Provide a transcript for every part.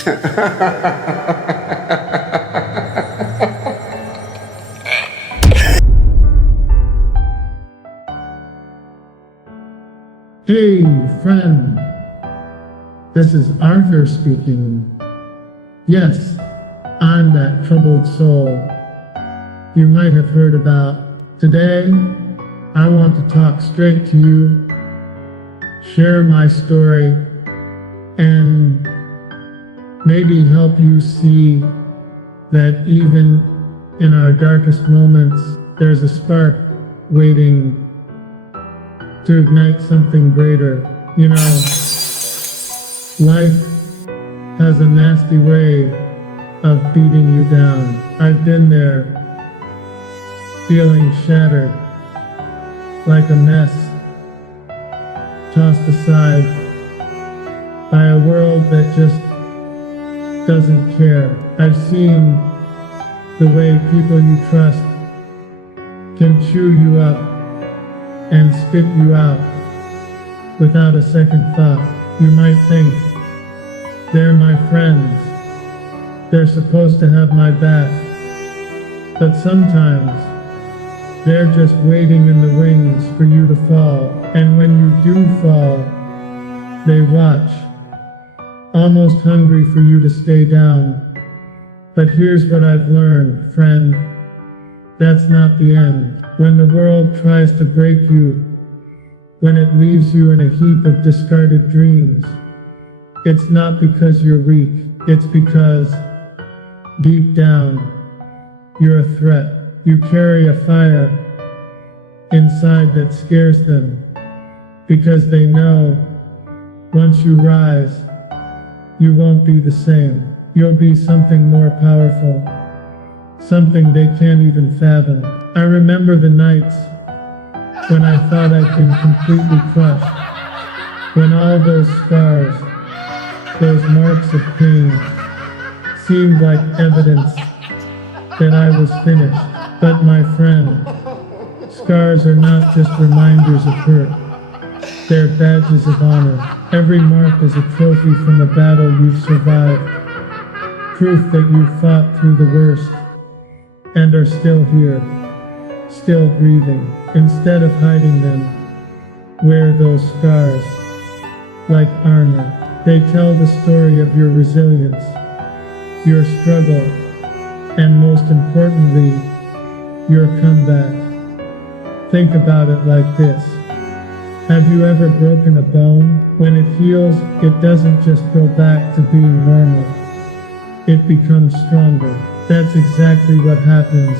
Hey, friend. This is Arthur speaking. Yes, I'm that troubled soul you might have heard about. Today, I want to talk straight to you, share my story, and maybe help you see that even in our darkest moments, there's a spark waiting to ignite something greater. You know, life has a nasty way of beating you down. I've been there, feeling shattered, like a mess, tossed aside by a world that just doesn't care. I've seen the way people you trust can chew you up and spit you out without a second thought. You might think, they're my friends, they're supposed to have my back, but sometimes they're just waiting in the wings for you to fall, and when you do fall, they watch, almost hungry for you to stay down. But here's what I've learned, friend, that's not the end. When the world tries to break you, when it leaves you in a heap of discarded dreams, it's not because you're weak, it's because, deep down, you're a threat. You carry a fire inside that scares them, because they know, once you rise, you won't be the same. You'll be something more powerful, something they can't even fathom. I remember the nights when I thought I'd been completely crushed, when all those scars, those marks of pain, seemed like evidence that I was finished. But my friend, scars are not just reminders of hurt, they're badges of honor. Every mark is a trophy from a battle you've survived, proof that you fought through the worst and are still here, still breathing. Instead of hiding them, wear those scars like armor. They tell the story of your resilience, your struggle, and most importantly, your comeback. Think about it like this. Have you ever broken a bone? When it heals, it doesn't just go back to being normal. It becomes stronger. That's exactly what happens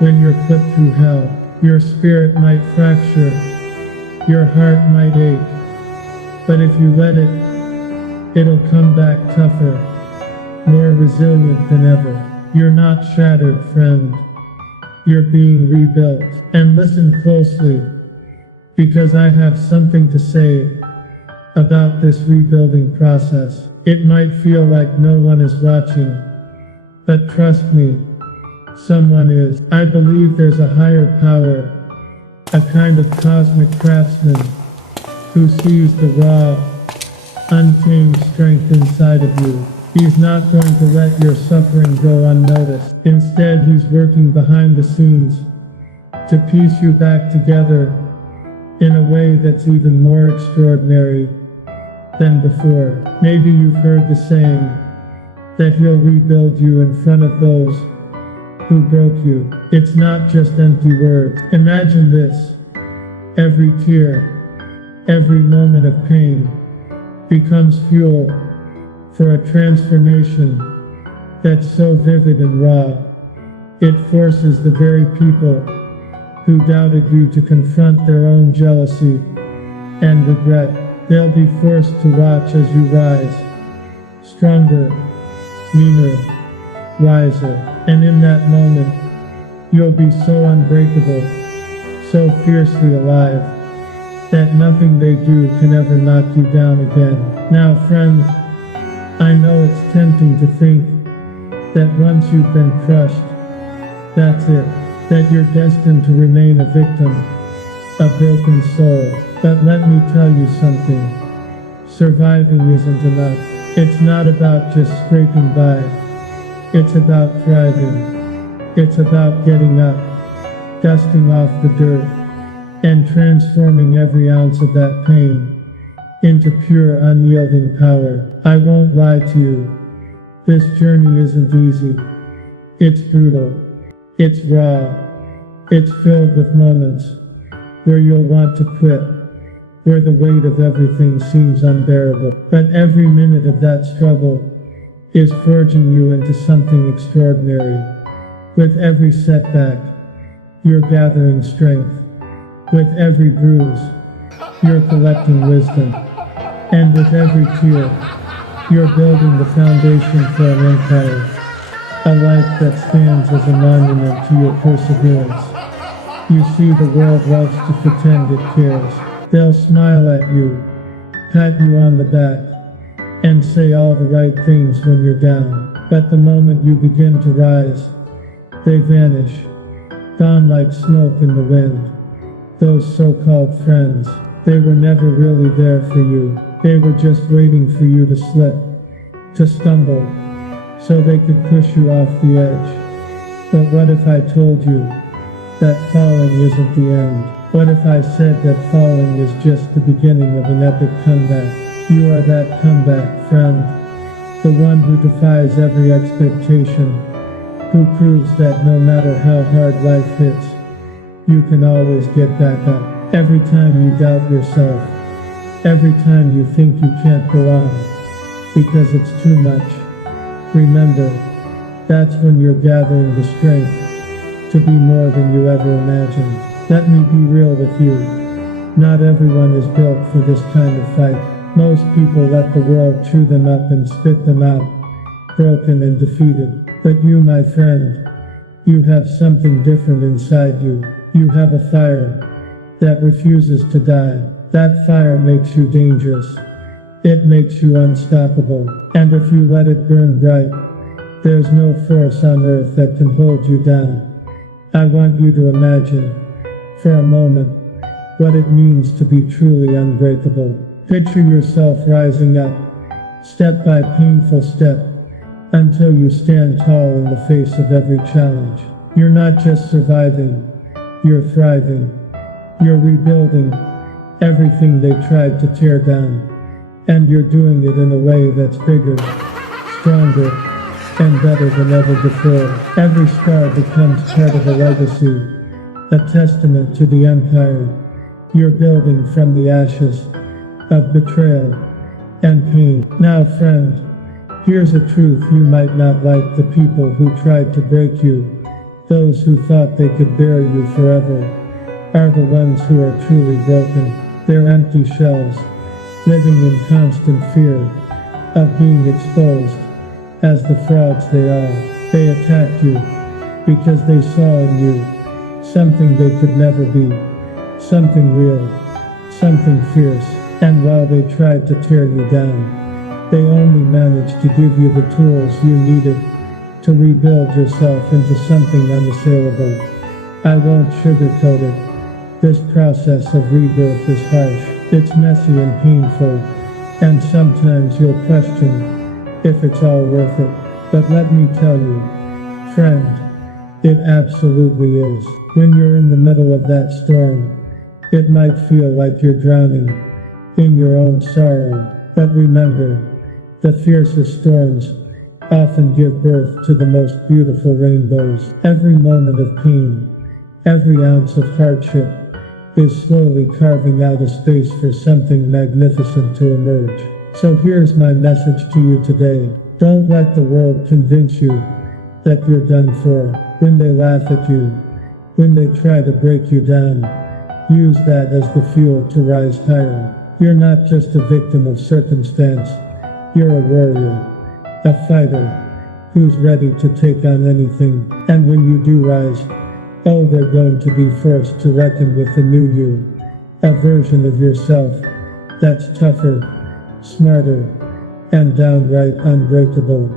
when you're put through hell. Your spirit might fracture, your heart might ache, but if you let it, it'll come back tougher, more resilient than ever. You're not shattered, friend. You're being rebuilt. And listen closely, because I have something to say about this rebuilding process. It might feel like no one is watching, but trust me, someone is. I believe there's a higher power, a kind of cosmic craftsman who sees the raw, untamed strength inside of you. He's not going to let your suffering go unnoticed. Instead, he's working behind the scenes to piece you back together in a way that's even more extraordinary than before. Maybe you've heard the saying that he'll rebuild you in front of those who broke you. It's not just empty words. Imagine this. Every tear, every moment of pain becomes fuel for a transformation that's so vivid and raw. It forces the very people who doubted you to confront their own jealousy and regret. They'll be forced to watch as you rise, stronger, meaner, wiser. And in that moment, you'll be so unbreakable, so fiercely alive, that nothing they do can ever knock you down again. Now, friends, I know it's tempting to think that once you've been crushed, that's it, that you're destined to remain a victim, a broken soul. But let me tell you something, surviving isn't enough. It's not about just scraping by. It's about thriving. It's about getting up, dusting off the dirt, and transforming every ounce of that pain into pure unyielding power. I won't lie to you. This journey isn't easy. It's brutal. It's raw. It's filled with moments where you'll want to quit, where the weight of everything seems unbearable. But every minute of that struggle is forging you into something extraordinary. With every setback, you're gathering strength. With every bruise, you're collecting wisdom. And with every tear, you're building the foundation for an empire. A life that stands as a monument to your perseverance. You see, the world loves to pretend it cares. They'll smile at you, pat you on the back, and say all the right things when you're down. But the moment you begin to rise, they vanish, gone like smoke in the wind. Those so-called friends, they were never really there for you. They were just waiting for you to slip, to stumble, so they could push you off the edge. But what if I told you that falling isn't the end? What if I said that falling is just the beginning of an epic comeback? You are that comeback, friend. The one who defies every expectation, who proves that no matter how hard life hits, you can always get back up. Every time you doubt yourself, every time you think you can't go on because it's too much, remember, that's when you're gathering the strength to be more than you ever imagined. Let me be real with you. Not everyone is built for this kind of fight. Most people let the world chew them up and spit them out, broken and defeated. But you, my friend, you have something different inside you. You have a fire that refuses to die. That fire makes you dangerous. It makes you unstoppable. And if you let it burn bright, there's no force on earth that can hold you down. I want you to imagine, for a moment, what it means to be truly unbreakable. Picture yourself rising up, step by painful step, until you stand tall in the face of every challenge. You're not just surviving, you're thriving. You're rebuilding everything they tried to tear down. And you're doing it in a way that's bigger, stronger, and better than ever before. Every scar becomes part of a legacy, a testament to the empire you're building from the ashes of betrayal and pain. Now, friend, here's a truth you might not like. The people who tried to break you, those who thought they could bury you forever, are the ones who are truly broken. They're empty shells, living in constant fear of being exposed as the frauds they are. They attacked you because they saw in you something they could never be, something real, something fierce. And while they tried to tear you down, they only managed to give you the tools you needed to rebuild yourself into something unassailable. I won't sugarcoat it. This process of rebirth is harsh. It's messy and painful, and sometimes you'll question if it's all worth it. But let me tell you, friend, it absolutely is. When you're in the middle of that storm, it might feel like you're drowning in your own sorrow. But remember, the fiercest storms often give birth to the most beautiful rainbows. Every moment of pain, every ounce of hardship, is slowly carving out a space for something magnificent to emerge. So here's my message to you today. Don't let the world convince you that you're done for. When they laugh at you, when they try to break you down, use that as the fuel to rise higher. You're not just a victim of circumstance. You're a warrior, a fighter, who's ready to take on anything. And when you do rise, oh, they're going to be forced to reckon with the new you, a version of yourself that's tougher, smarter, and downright unbreakable.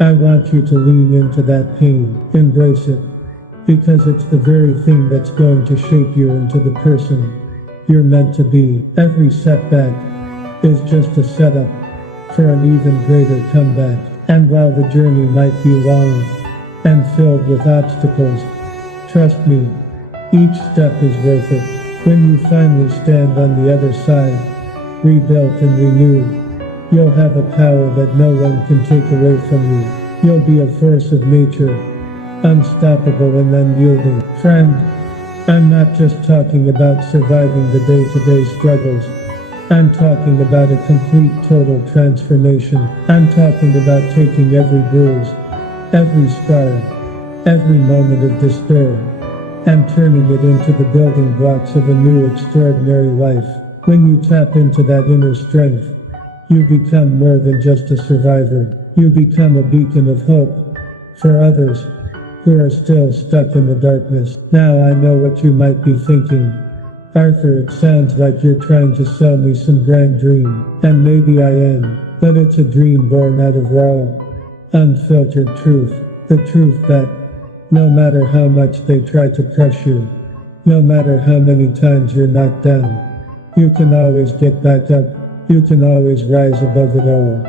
I want you to lean into that pain, embrace it, because it's the very thing that's going to shape you into the person you're meant to be. Every setback is just a setup for an even greater comeback. And while the journey might be long and filled with obstacles, trust me, each step is worth it. When you finally stand on the other side, rebuilt and renewed, you'll have a power that no one can take away from you. You'll be a force of nature, unstoppable and unyielding. Friend, I'm not just talking about surviving the day-to-day struggles. I'm talking about a complete total transformation. I'm talking about taking every bruise, every scar, every moment of despair, and turning it into the building blocks of a new extraordinary life. When you tap into that inner strength, you become more than just a survivor. You become a beacon of hope for others who are still stuck in the darkness. Now I know what you might be thinking. Arthur, it sounds like you're trying to sell me some grand dream. And maybe I am, but it's a dream born out of raw, unfiltered truth. The truth that no matter how much they try to crush you, no matter how many times you're knocked down, you can always get back up. You can always rise above it all.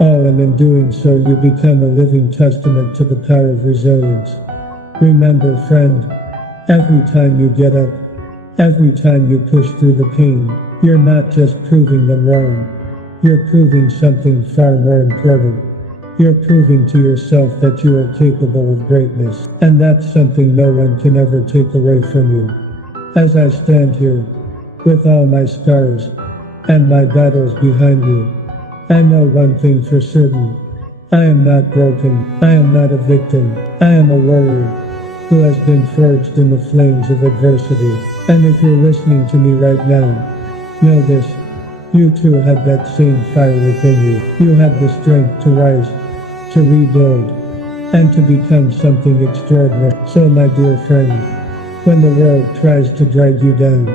And in doing so you become a living testament to the power of resilience. Remember, friend, every time you get up, every time you push through the pain, you're not just proving them wrong. You're proving something far more important. You're proving to yourself that you are capable of greatness, and that's something no one can ever take away from you. As I stand here, with all my scars and my battles behind me, I know one thing for certain. I am not broken. I am not a victim. I am a warrior who has been forged in the flames of adversity. And if you're listening to me right now, know this. You too have that same fire within you. You have the strength to rise, to rebuild, and to become something extraordinary. So my dear friend, when the world tries to drag you down,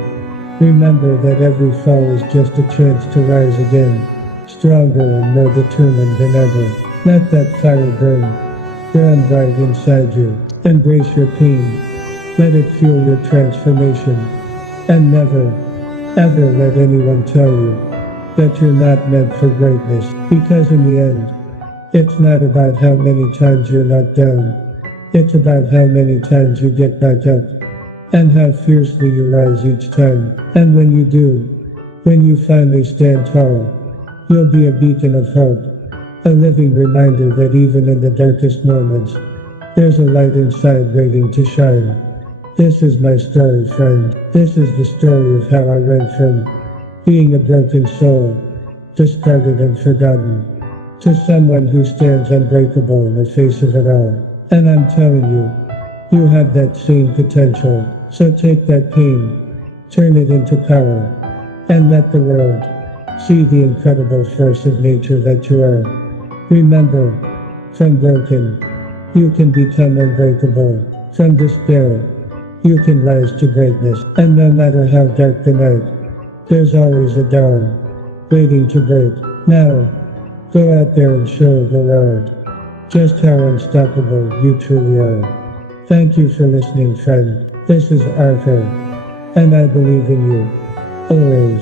remember that every fall is just a chance to rise again, stronger and more determined than ever. Let that fire burn bright inside you. Embrace your pain. Let it fuel your transformation. And never, ever let anyone tell you that you're not meant for greatness. Because in the end, it's not about how many times you're knocked down. It's about how many times you get back up, and how fiercely you rise each time. And when you do, when you finally stand tall, you'll be a beacon of hope, a living reminder that even in the darkest moments, there's a light inside waiting to shine. This is my story, friend. This is the story of how I went from being a broken soul, discarded and forgotten, to someone who stands unbreakable in the face of it all. And I'm telling you, you have that same potential. So take that pain, turn it into power, and let the world see the incredible force of nature that you are. Remember, from broken, you can become unbreakable. From despair, you can rise to greatness. And no matter how dark the night, there's always a dawn waiting to break. Now, go out there and show the world just how unstoppable you truly are. Thank you for listening, friend. This is Arthur, and I believe in you, always.